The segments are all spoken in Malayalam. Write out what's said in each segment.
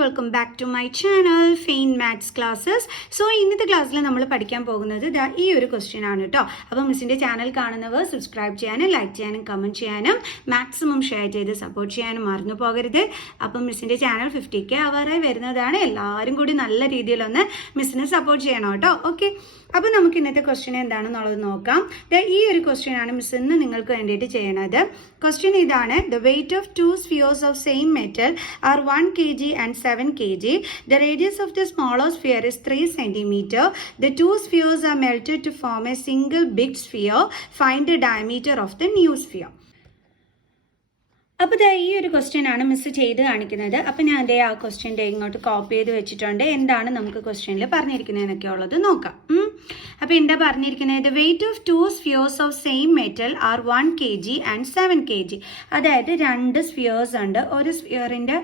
Welcome back to my channel fine maths classes. So ഇന്നത്തെ ക്ലാസ്സിൽ നമ്മൾ പഠിക്കാൻ പോകുന്നത് ഈ ഒരു ക്വസ്റ്റ്യൻ ആണ് കേട്ടോ. അപ്പോൾ മിസ്സിൻ്റെ ചാനൽ കാണുന്നവർ സബ്സ്ക്രൈബ് ചെയ്യാനും ലൈക്ക് ചെയ്യാനും കമൻറ്റ് ചെയ്യാനും മാക്സിമം ഷെയർ ചെയ്ത് സപ്പോർട്ട് ചെയ്യാനും മറന്നു പോകരുത്. അപ്പം മിസ്സിൻ്റെ ചാനൽ 50K ആവാറായി വരുന്നതാണ്. എല്ലാവരും കൂടി നല്ല രീതിയിലൊന്ന് മിസ്സിനെ സപ്പോർട്ട് ചെയ്യണം കേട്ടോ. ഓക്കെ, അപ്പോൾ നമുക്ക് ഇന്നത്തെ ക്വസ്റ്റ്യൻ എന്താണെന്നുള്ളത് നോക്കാം. ഈ ഒരു ക്വസ്റ്റ്യൻ ആണ് മിസ് ഇന്ന് നിങ്ങൾക്ക് വേണ്ടിയിട്ട് ചെയ്യണത്. ക്വസ്റ്റ്യൻ ഇതാണ്: the weight of 2 spheres of same metal are 1 kg and 7 kg. The radius of the smaller sphere is 3 cm. The 2 spheres are melted to form a single big sphere. Find the diameter of the new sphere. അപ്പോൾ ഈ ഒരു ക്വസ്റ്റ്യൻ ആണ് മിസ് ചെയ്ത് കാണിക്കുന്നത്. അപ്പോൾ ഞാൻ അതേ ആ ക്വസ്റ്റ്യൻ്റെ ഇങ്ങോട്ട് കോപ്പി ചെയ്ത് വെച്ചിട്ടുണ്ട്. എന്താണ് നമുക്ക് ക്വസ്റ്റ്യനിൽ പറഞ്ഞിരിക്കുന്നതെന്നൊക്കെ ഉള്ളത് നോക്കാം. അപ്പോൾ എന്താ പറഞ്ഞിരിക്കുന്നത്? The weight of 2 spheres of same metal are 1 kg and 7 kg. അതായത് 2 സ്ഫിയേഴ്സ് ഉണ്ട്. ഒരു സ്ഫിയറിൻ്റെ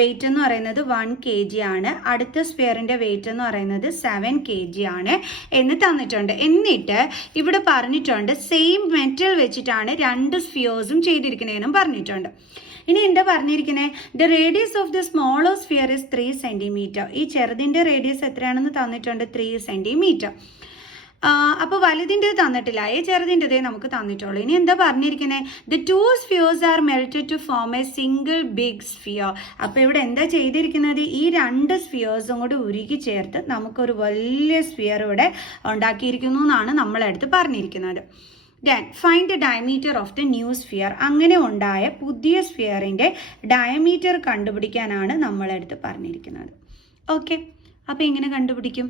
വെയിറ്റ് എന്ന് പറയുന്നത് 1 kg ആണ്, അടുത്ത സ്ഫിയറിൻ്റെ വെയിറ്റ് എന്ന് പറയുന്നത് 7 kg ആണ് എന്ന് തന്നിട്ടുണ്ട്. എന്നിട്ട് ഇവിടെ പറഞ്ഞിട്ടുണ്ട് സെയിം മെറ്റൽ വെച്ചിട്ടാണ് 2 സ്ഫിയേഴ്സും ചെയ്തിരിക്കുന്നതെന്നും പറഞ്ഞിട്ടുണ്ട്. ഇനി എന്താ പറഞ്ഞിരിക്കുന്നത്? The radius of the smaller sphere is 3 cm. ഈ ചെറുതിൻ്റെ റേഡിയസ് എത്രയാണെന്ന് തന്നിട്ടുണ്ട്? 3 cm. അപ്പോൾ വലുതിൻ്റെ തന്നിട്ടില്ല, ചെറുതിൻ്റെതേ നമുക്ക് തന്നിട്ടുള്ളൂ. ഇനി എന്താ പറഞ്ഞിരിക്കുന്നത്? The 2 spheres are melted to form a single big sphere. അപ്പോൾ ഇവിടെ എന്താ ചെയ്തിരിക്കുന്നത്? ഈ 2 സ്ഫിയേഴ്സും കൂടി ഉരുക്കി ചേർത്ത് നമുക്കൊരു വലിയ സ്ഫിയർ ഇവിടെ ഉണ്ടാക്കിയിരിക്കുന്നു എന്നാണ് നമ്മളടുത്ത് പറഞ്ഞിരിക്കുന്നത്. Then find the diameter of the new sphere. അങ്ങനെ ഉണ്ടായ പുതിയ സ്ഫിയറിൻ്റെ ഡയമീറ്റർ കണ്ടുപിടിക്കാനാണ് നമ്മളടുത്ത് പറഞ്ഞിരിക്കുന്നത്. ഓക്കെ, അപ്പോൾ എങ്ങനെ കണ്ടുപിടിക്കും?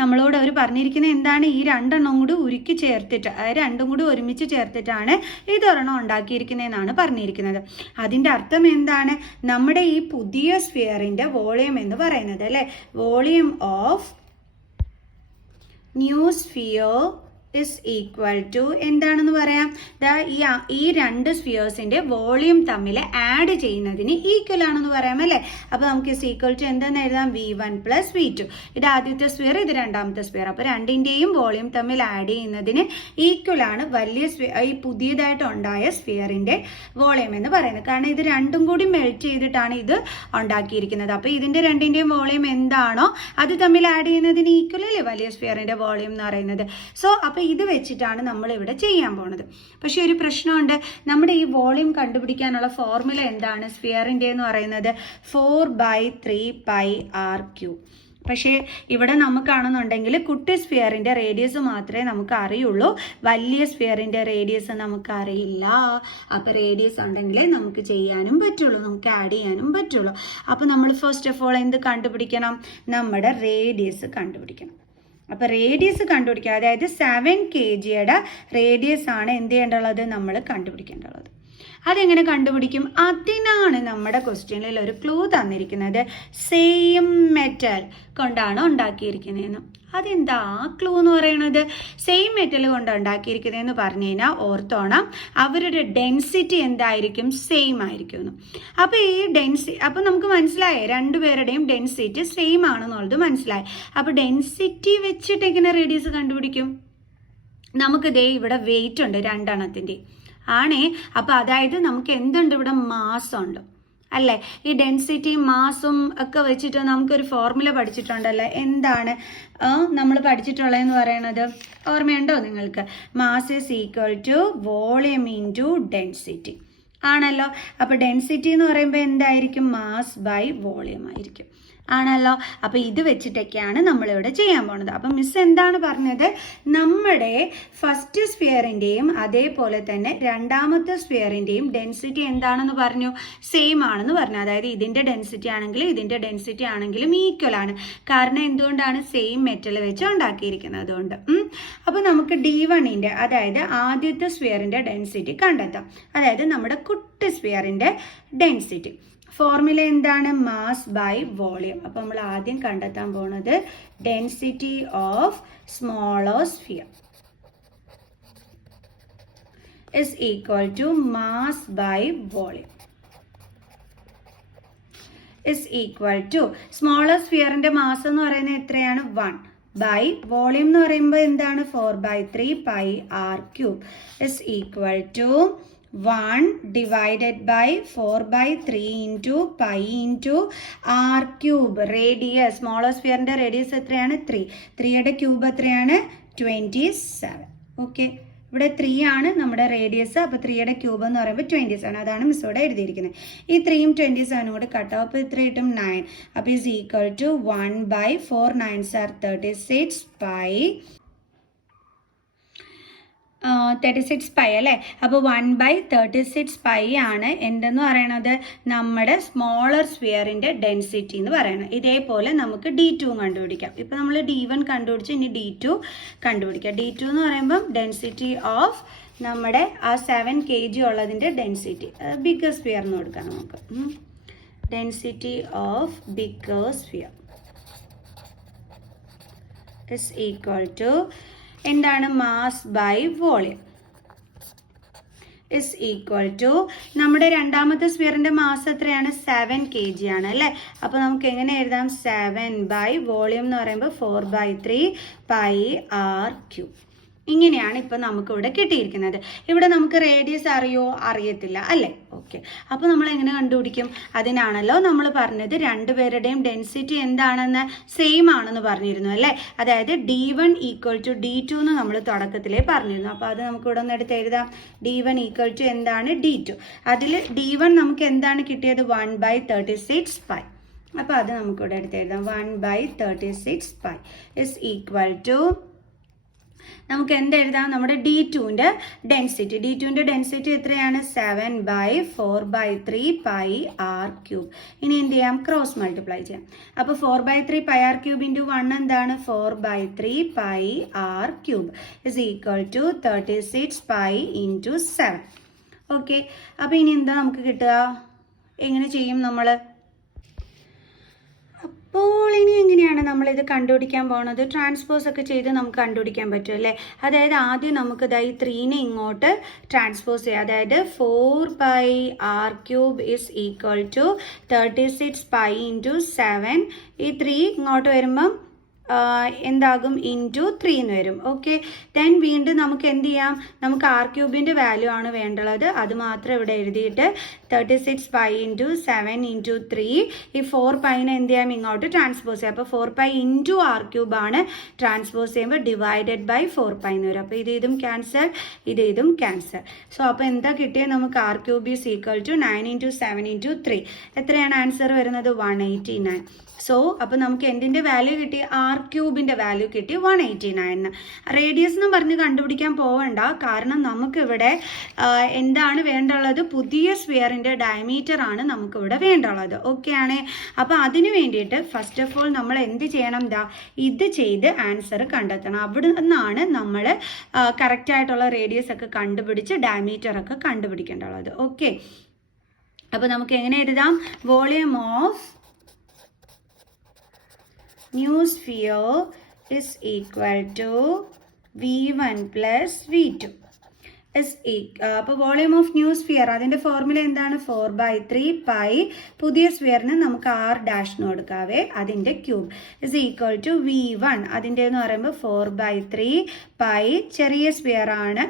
നമ്മളോട് അവർ പറഞ്ഞിരിക്കുന്നത് എന്താണ്? ഈ 2 എണ്ണം കൂടി ഉരുക്കി ചേർത്തിട്ട്, അതായത് 2 കൂടി ഒരുമിച്ച് ചേർത്തിട്ടാണ് ഇതൊരെണ്ണം ഉണ്ടാക്കിയിരിക്കുന്നതെന്നാണ് പറഞ്ഞിരിക്കുന്നത്. അതിൻ്റെ അർത്ഥം എന്താണ്? നമ്മുടെ ഈ പുതിയ സ്ഫിയറിൻ്റെ വോളിയം എന്ന് പറയുന്നത്, അല്ലേ, volume of new sphere is equal to എന്താണെന്ന് പറയാം? ഈ 2 സ്ഫിയേഴ്സിൻ്റെ വോളിയം തമ്മിൽ ആഡ് ചെയ്യുന്നതിന് ഈക്വൽ ആണെന്ന് പറയാം, അല്ലേ? അപ്പോൾ നമുക്ക് ഇസ് ഈക്വൽ ടു എന്താണെന്ന് എഴുതാം? V1 + V2. ഇത് ആദ്യത്തെ സ്ഫിയർ, ഇത് രണ്ടാമത്തെ സ്ഫിയർ. അപ്പോൾ രണ്ടിൻ്റെയും വോളിയം തമ്മിൽ ആഡ് ചെയ്യുന്നതിന് ഈക്വൽ ആണ് വലിയ ഈ പുതിയതായിട്ട് ഉണ്ടായ സ്ഫിയറിൻ്റെ വോളിയം എന്ന് പറയുന്നത്. കാരണം ഇത് രണ്ടും കൂടി മെൽറ്റ് ചെയ്തിട്ടാണ് ഇത് ഉണ്ടാക്കിയിരിക്കുന്നത്. അപ്പോൾ ഇതിൻ്റെ രണ്ടിൻ്റെയും വോളിയം എന്താണോ അത് തമ്മിൽ ആഡ് ചെയ്യുന്നതിന് ഈക്വൽ അല്ലേ വലിയ സ്ഫിയറിൻ്റെ വോളിയം എന്ന് പറയുന്നത്. സോ അപ്പോൾ ഇത് വെച്ചിട്ടാണ് നമ്മൾ ഇവിടെ ചെയ്യാൻ പോണത്. പക്ഷെ ഒരു പ്രശ്നമുണ്ട്. നമ്മുടെ ഈ വോളിയം കണ്ടുപിടിക്കാനുള്ള ഫോർമുല എന്താണ്? സ്ഫിയറിൻ്റെ എന്ന് പറയുന്നത് 4/3πr³. പക്ഷേ ഇവിടെ നമുക്കാണെന്നുണ്ടെങ്കിൽ കുട്ടി സ്ഫിയറിൻ്റെ റേഡിയസ് മാത്രമേ നമുക്ക് അറിയുള്ളൂ, വലിയ സ്ഫിയറിൻ്റെ റേഡിയസ് നമുക്ക് അറിയില്ല. അപ്പോൾ റേഡിയസ് ഉണ്ടെങ്കിലേ നമുക്ക് ചെയ്യാനും പറ്റുള്ളൂ, നമുക്ക് ആഡ് ചെയ്യാനും പറ്റുള്ളൂ. അപ്പോൾ നമ്മൾ ഫസ്റ്റ് ഓഫ് ഓൾ എന്ത് കണ്ടുപിടിക്കണം? നമ്മുടെ റേഡിയസ് കണ്ടുപിടിക്കണം. അപ്പോൾ റേഡിയസ് കണ്ടുപിടിക്കുക, അതായത് 7 kgയുടെ റേഡിയസ് ആണ് എന്ത് ചെയ്യേണ്ടുള്ളത്? നമ്മൾ കണ്ടുപിടിക്കേണ്ടുള്ളത്. അതെങ്ങനെ കണ്ടുപിടിക്കും? അതിനാണ് നമ്മുടെ ക്വസ്റ്റ്യനിൽ ഒരു ക്ലൂ തന്നിരിക്കുന്നത്. സെയിം മെറ്റൽ കൊണ്ടാണ് ഉണ്ടാക്കിയിരിക്കുന്നതെന്ന്. അതെന്താ ക്ലൂ എന്ന് പറയുന്നത്? സെയിം മെറ്റൽ കൊണ്ട് ഉണ്ടാക്കിയിരിക്കുന്നതെന്ന് പറഞ്ഞു കഴിഞ്ഞാൽ ഓർത്തോണം, അവരുടെ ഡെൻസിറ്റി എന്തായിരിക്കും? സെയിം ആയിരിക്കും. അപ്പോൾ ഈ അപ്പോൾ നമുക്ക് മനസ്സിലായേ രണ്ടുപേരുടെയും ഡെൻസിറ്റി സെയിം ആണെന്നുള്ളത് മനസ്സിലായി. അപ്പോൾ ഡെൻസിറ്റി വെച്ചിട്ട് എങ്ങനെ റേഡിയസ് കണ്ടുപിടിക്കും? നമുക്ക് ദേ ഇവിടെ വെയിറ്റ് ഉണ്ട് 2 എണ്ണത്തിൻ്റെ ആണേ. അപ്പോൾ അതായത് നമുക്ക് എന്തുണ്ട്? ഇവിടെ മാസമുണ്ട്, അല്ലേ? ഈ ഡെൻസിറ്റി മാസും ഒക്കെ വെച്ചിട്ട് നമുക്കൊരു ഫോർമുല പഠിച്ചിട്ടുണ്ടല്ലോ. എന്താണ് നമ്മൾ പഠിച്ചിട്ടുള്ളതെന്ന് പറയുന്നത്? ഓർമ്മയുണ്ടോ നിങ്ങൾക്ക്? Mass is equal to volume into density ആണല്ലോ. അപ്പോൾ ഡെൻസിറ്റി എന്ന് പറയുമ്പോൾ എന്തായിരിക്കും? മാസ് ബൈ വോളിയം ആയിരിക്കും, ആണല്ലോ. അപ്പോൾ ഇത് വെച്ചിട്ടൊക്കെയാണ് നമ്മളിവിടെ ചെയ്യാൻ പോണത്. അപ്പം മിസ് എന്താണ് പറഞ്ഞത്? നമ്മുടെ ഫസ്റ്റ് സ്ഫിയറിൻ്റെയും അതേപോലെ തന്നെ രണ്ടാമത്തെ സ്ഫിയറിൻ്റെയും ഡെൻസിറ്റി എന്താണെന്ന് പറഞ്ഞു? സെയിം ആണെന്ന് പറഞ്ഞു. അതായത് ഇതിൻ്റെ ഡെൻസിറ്റി ആണെങ്കിലും ഇതിൻ്റെ ഡെൻസിറ്റി ആണെങ്കിലും ഈക്വൽ ആണ്. കാരണം എന്തുകൊണ്ടാണ്? സെയിം മെറ്റൽ വെച്ച് ഉണ്ടാക്കിയിരിക്കുന്നത് അതുകൊണ്ട്. അപ്പോൾ നമുക്ക് D1ൻ്റെ, അതായത് ആദ്യത്തെ സ്ഫിയറിൻ്റെ ഡെൻസിറ്റി കണ്ടെത്താം. അതായത് നമ്മുടെ കുട്ടി സ്ഫിയറിൻ്റെ ഡെൻസിറ്റി. ഫോർമുല എന്താണ്? Mass by volume. അപ്പോൾ നമ്മൾ ആദ്യം കണ്ടെത്താൻ പോകുന്നത് density of smaller sphere is equal to mass by volume is equal to smaller സ്ഫിയറിൻ്റെ മാസ് എന്ന് പറയുന്നത് എത്രയാണ്? 1 ബൈ വോളിയം എന്ന് പറയുമ്പോൾ എന്താണ്? 4/3πr³ is equal to 1 divided by 4/3 into pi into r cube. Radius smaller സ്ഫിയറിൻ്റെ റേഡിയസ് എത്രയാണ്? 3. 3യുടെ ക്യൂബ് എത്രയാണ്? 27. ഓക്കെ, ഇവിടെ 3 ആണ് നമ്മുടെ റേഡിയസ്. അപ്പോൾ 3യുടെ ക്യൂബ് എന്ന് പറയുമ്പോൾ 27. അതാണ് മിസ് ഇവിടെ എഴുതിയിരിക്കുന്നത്. ഈ 3യും 27 കൂടെ കട്ട് ഓഫ് എത്ര കിട്ടും? 9. അപ്പോൾ is equal to 1/4 9s are 36 pi 36 pi അല്ലേ. അപ്പോൾ 1/36 പൈ ആണ് എന്തെന്ന് പറയണത്? നമ്മുടെ സ്മോളർ സ്ഫിയറിൻ്റെ ഡെൻസിറ്റി എന്ന് പറയണം. ഇതേപോലെ നമുക്ക് D2 കണ്ടുപിടിക്കാം. ഇപ്പോൾ നമ്മൾ D1 കണ്ടുപിടിച്ച് ഇനി D2 കണ്ടുപിടിക്കാം. D2 എന്ന് പറയുമ്പം ഡെൻസിറ്റി ഓഫ് നമ്മുടെ ആ 7 kg ഉള്ളതിൻ്റെ ഡെൻസിറ്റി. ബിഗ്ഗർ സ്ഫിയർ എന്ന് കൊടുക്കാം നമുക്ക്. Density of bigger sphere is equal to എന്താണ്? Mass by volume is equal to നമ്മുടെ രണ്ടാമത്തെ സ്ഫിയറിൻ്റെ മാസ് എത്രയാണ്? 7 kg ആണ് അല്ലേ. അപ്പോൾ നമുക്ക് എങ്ങനെ എഴുതാം? 7 വോളിയം എന്ന് പറയുമ്പോൾ 4/3 pi r cube. ഇങ്ങനെയാണ് ഇപ്പം നമുക്കിവിടെ കിട്ടിയിരിക്കുന്നത്. ഇവിടെ നമുക്ക് റേഡിയസ് അറിയത്തില്ല അല്ലേ. ഓക്കെ, അപ്പോൾ നമ്മൾ എങ്ങനെ കണ്ടുപിടിക്കും? അതിനാണല്ലോ നമ്മൾ പറഞ്ഞത് രണ്ടുപേരുടെയും ഡെൻസിറ്റി എന്താണെന്ന് സെയിം ആണെന്ന് പറഞ്ഞിരുന്നു അല്ലേ. അതായത് D1 ഈക്വൽ ടു D2 എന്ന് നമ്മൾ തുടക്കത്തിലേ പറഞ്ഞിരുന്നു. അപ്പോൾ അത് നമുക്ക് ഇവിടെ ഒന്ന് എടുത്ത് എഴുതാം. D1 ഈക്വൽ ടു എന്താണ്? D2. അതിൽ D1 നമുക്ക് എന്താണ് കിട്ടിയത്? 1/36 പൈ. അപ്പോൾ അത് നമുക്കിവിടെ എടുത്ത് എഴുതാം. 1/36 പൈ ഇസ് ഈക്വൽ ടു നമുക്ക് എന്തെഴുതാം? നമ്മുടെ D2ൻ്റെ ഡെൻസിറ്റി എത്രയാണ്? 7/4/3 pi r cube. ഇനി എന്ത് ചെയ്യാം? ക്രോസ് മൾട്ടിപ്ലൈ ചെയ്യാം. അപ്പോൾ 4/3 pi r cube ഇൻറ്റു 1 എന്താണ്? 4/3 pi r cube is equal to 36 pi into 7. Okay, അപ്പോൾ ഇനി എന്താ നമുക്ക് കിട്ടുക? എങ്ങനെ ചെയ്യും നമ്മൾ? അപ്പോൾ ഇനി എങ്ങനെയാണ് നമ്മളിത് കണ്ടുപിടിക്കാൻ പോകുന്നത്? ട്രാൻസ്പോസ് ഒക്കെ ചെയ്ത് നമുക്ക് കണ്ടുപിടിക്കാൻ പറ്റും അല്ലേ. അതായത് ആദ്യം നമുക്ക് ഈ 3നെ ഇങ്ങോട്ട് ട്രാൻസ്പോസ് ചെയ്യാം. അതായത് 4 r cube is equal to 36 pi into 7. ഈ 3 ഇങ്ങോട്ട് വരുമ്പം എന്താകും? ഇൻറ്റു 3 എന്ന് വരും. ഓക്കെ, ദെൻ വീണ്ടും നമുക്ക് എന്ത് ചെയ്യാം? നമുക്ക് ആർ ക്യൂബിൻ്റെ വാല്യൂ ആണ് വേണ്ടുള്ളത്. അത് മാത്രം ഇവിടെ എഴുതിയിട്ട് 36 pi ഇൻറ്റു 7 ഇൻറ്റു 3. ഈ 4 പൈനെ എന്ത് ചെയ്യാം? ഇങ്ങോട്ട് ട്രാൻസ്പോസ് ചെയ്യാം. അപ്പോൾ 4 pi ഇൻറ്റു ആർ ക്യൂബാണ്. ട്രാൻസ്പോസ് ചെയ്യുമ്പോൾ ഡിവൈഡഡ് ബൈ 4 pi എന്ന് വരും. അപ്പോൾ ഇതും ക്യാൻസൽ, ഇതും ക്യാൻസൽ. സോ അപ്പോൾ എന്താ കിട്ടിയത് നമുക്ക്? R cube is equal to 9 into 7 into 3. എത്രയാണ് ആൻസർ വരുന്നത്? 189. സോ അപ്പോൾ നമുക്ക് എന്തിൻ്റെ വാല്യൂ കിട്ടി? ആർ ക്യൂബിൻ്റെ വാല്യൂ കിട്ടി 189. റേഡിയസ് എന്ന് പറഞ്ഞ് കണ്ടുപിടിക്കാൻ പോവണ്ട. കാരണം നമുക്കിവിടെ എന്താണ് വേണ്ടുള്ളത്? പുതിയ സ്ഫിയറിൻ്റെ ഡയമീറ്റർ ആണ് നമുക്കിവിടെ വേണ്ടുള്ളത്. ഓക്കെ ആണ്. അപ്പോൾ അതിന് വേണ്ടിയിട്ട് ഫസ്റ്റ് ഓഫ് ഓൾ നമ്മൾ എന്ത് ചെയ്യണം? ഇത് ചെയ്ത് ആൻസർ കണ്ടെത്തണം. അവിടെ നിന്നാണ് നമ്മൾ കറക്റ്റായിട്ടുള്ള റേഡിയസ് ഒക്കെ കണ്ടുപിടിച്ച് ഡയമീറ്റർ ഒക്കെ കണ്ടുപിടിക്കേണ്ടുള്ളത്. ഓക്കെ, അപ്പോൾ നമുക്ക് എങ്ങനെ എഴുതാം? Volume of new sphere is equal to V1 plus V2 അപ്പോൾ വോളിയം ഓഫ് ന്യൂ സ്ഫിയർ അതിൻ്റെ ഫോർമുല എന്താണ്? 4/3 pi. പുതിയ സ്ഫിയറിന് നമുക്ക് r ഡാഷ് എന്ന് കൊടുക്കാവേ. അതിൻ്റെ cube is equal to V1. അതിൻ്റെ എന്ന് പറയുമ്പോൾ 4/3 pi. ചെറിയ സ്ഫിയർ ആണ്.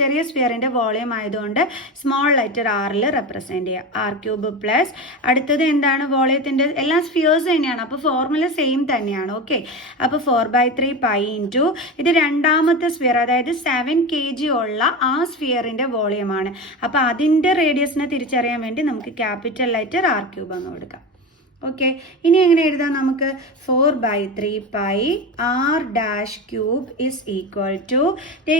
ചെറിയ സ്ഫിയറിൻ്റെ വോളിയം ആയതുകൊണ്ട് സ്മോൾ ലെറ്റർ ആറിൽ റെപ്രസെൻറ്റ് ചെയ്യുക. ആർ ക്യൂബ് പ്ലസ് അടുത്തത് എന്താണ്? വോളിയത്തിൻ്റെ എല്ലാ സ്ഫിയേഴ്സ് തന്നെയാണ്. അപ്പോൾ ഫോർമുല സെയിം തന്നെയാണ്. ഓക്കെ, അപ്പോൾ 4/3 pi ഇൻറ്റു ഇത് രണ്ടാമത്തെ സ്ഫിയർ അതായത് 7 kg ഉള്ള ആ സ്ഫിയറിൻ്റെ വോളിയമാണ്. അപ്പോൾ അതിൻ്റെ റേഡിയസിനെ തിരിച്ചറിയാൻ വേണ്ടി നമുക്ക് ക്യാപിറ്റൽ ലെറ്റർ ആർ ക്യൂബ് എന്ന് കൊടുക്കാം. ഓക്കെ, ഇനി എങ്ങനെ എഴുതാം? നമുക്ക് 4/3 pi r dash cube is equal to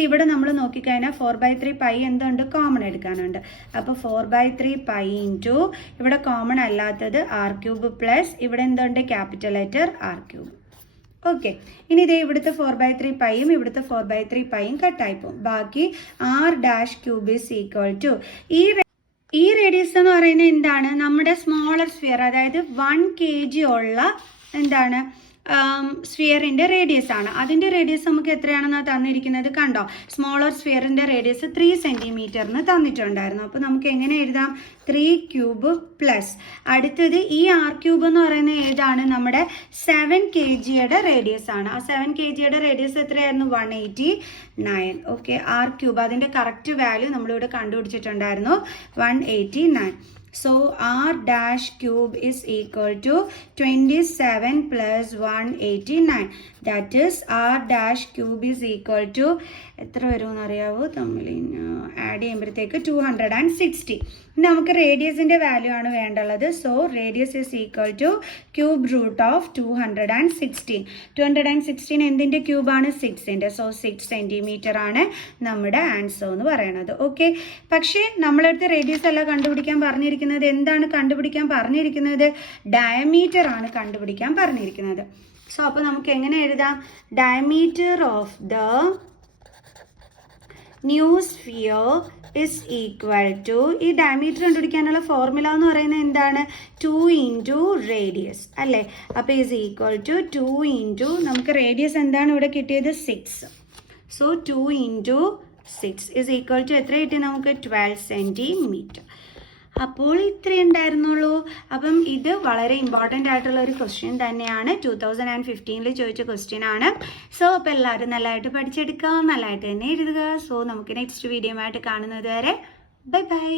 ഇവിടെ നമ്മൾ നോക്കിക്കഴിഞ്ഞാൽ 4/3 pi എന്തുണ്ട്? കോമൺ എടുക്കാനുണ്ട്. അപ്പോൾ 4/3 pi ഇൻറ്റു ഇവിടെ കോമൺ അല്ലാത്തത് ആർ ക്യൂബ് പ്ലസ് ഇവിടെ എന്തുണ്ട്? Capital letter R cube. Okay, ഇനി ഇതേ ഇവിടുത്തെ 4/3 പൈയും ഇവിടുത്തെ 4/3 പൈയും കട്ടായി പോകും. ബാക്കി R dash cube is equal to ഈ റേഡിയസ് എന്ന് പറയുന്നത് എന്താണ്? നമ്മുടെ സ്മോളർ സ്ഫിയർ അതായത് 1 kg ഉള്ള എന്താണ്? സ്ഫിയറിൻ്റെ റേഡിയസ് ആണ്. അതിൻ്റെ റേഡിയസ് നമുക്ക് എത്രയാണെന്നാണ് തന്നിരിക്കുന്നത്, കണ്ടോ? സ്മോളർ സ്ഫിയറിൻ്റെ റേഡിയസ് 3 സെൻറ്റിമീറ്ററിന് തന്നിട്ടുണ്ടായിരുന്നു. അപ്പോൾ നമുക്ക് എങ്ങനെ എഴുതാം? 3 ക്യൂബ് പ്ലസ് അടുത്തത് ഈ ആർ ക്യൂബ് എന്ന് പറയുന്ന ഏതാണ്? നമ്മുടെ 7 kgയുടെ റേഡിയസ് ആണ്. ആ 7 kgയുടെ റേഡിയസ് എത്രയായിരുന്നു? 189. ഓക്കെ, ആർ ക്യൂബ് അതിൻ്റെ കറക്റ്റ് വാല്യൂ നമ്മളിവിടെ കണ്ടുപിടിച്ചിട്ടുണ്ടായിരുന്നു, 189. So r dash cube is equal to 27 plus 189. That is r dash cube is equal to എത്ര വരുമെന്ന് അറിയാവോ? തമ്മിൽ ആഡ് ചെയ്യുമ്പോഴത്തേക്ക് 260. നമുക്ക് റേഡിയസിൻ്റെ വാല്യൂ ആണ് വേണ്ടുള്ളത്. So radius is equal to cube root of 216. 216 എന്തിൻ്റെ ക്യൂബാണ്? 6ൻ്റെ. സോ 6 സെൻറ്റിമീറ്റർ ആണ് നമ്മുടെ ആൻസർ എന്ന് പറയുന്നത്. ഓക്കെ, പക്ഷേ നമ്മളടുത്ത് റേഡിയസ് അല്ല കണ്ടുപിടിക്കാൻ പറഞ്ഞിരിക്കുന്നത്. എന്താണ് കണ്ടുപിടിക്കാൻ പറഞ്ഞിരിക്കുന്നത്? ഡയമീറ്റർ ആണ് കണ്ടുപിടിക്കാൻ പറഞ്ഞിരിക്കുന്നത്. സോ അപ്പോൾ നമുക്ക് എങ്ങനെ എഴുതാം? Diameter of the new sphere is equal to, ഈ ഡയമീറ്റർ കണ്ടുപിടിക്കാനുള്ള ഫോർമുല എന്ന് പറയുന്നത് എന്താണ്? 2 ഇൻറ്റു റേഡിയസ് അല്ലേ? അപ്പോൾ ഈസ് ഈക്വൽ ടു 2 ഇൻറ്റു, നമുക്ക് റേഡിയസ് എന്താണ് ഇവിടെ കിട്ടിയത്? 6. So 2 into 6 is equal to എത്ര കിട്ടി നമുക്ക്? 12 സെൻറ്റിമീറ്റർ. അപ്പോൾ ഇത്രയേ ഉണ്ടായിരുന്നുള്ളൂ. അപ്പം ഇത് വളരെ ഇമ്പോർട്ടൻ്റ് ആയിട്ടുള്ള ഒരു ക്വസ്റ്റ്യൻ തന്നെയാണ്. 2015 ചോദിച്ച ക്വസ്റ്റ്യൻ ആണ്. സോ അപ്പോൾ എല്ലാവരും നല്ലതായിട്ട് പഠിച്ചെടുക്കുക, നല്ലതായിട്ട് തന്നെ എഴുതുക. സോ നമുക്ക് നെക്സ്റ്റ് വീഡിയോ ആയിട്ട് കാണുന്നത് വരെ ബൈ ബൈ.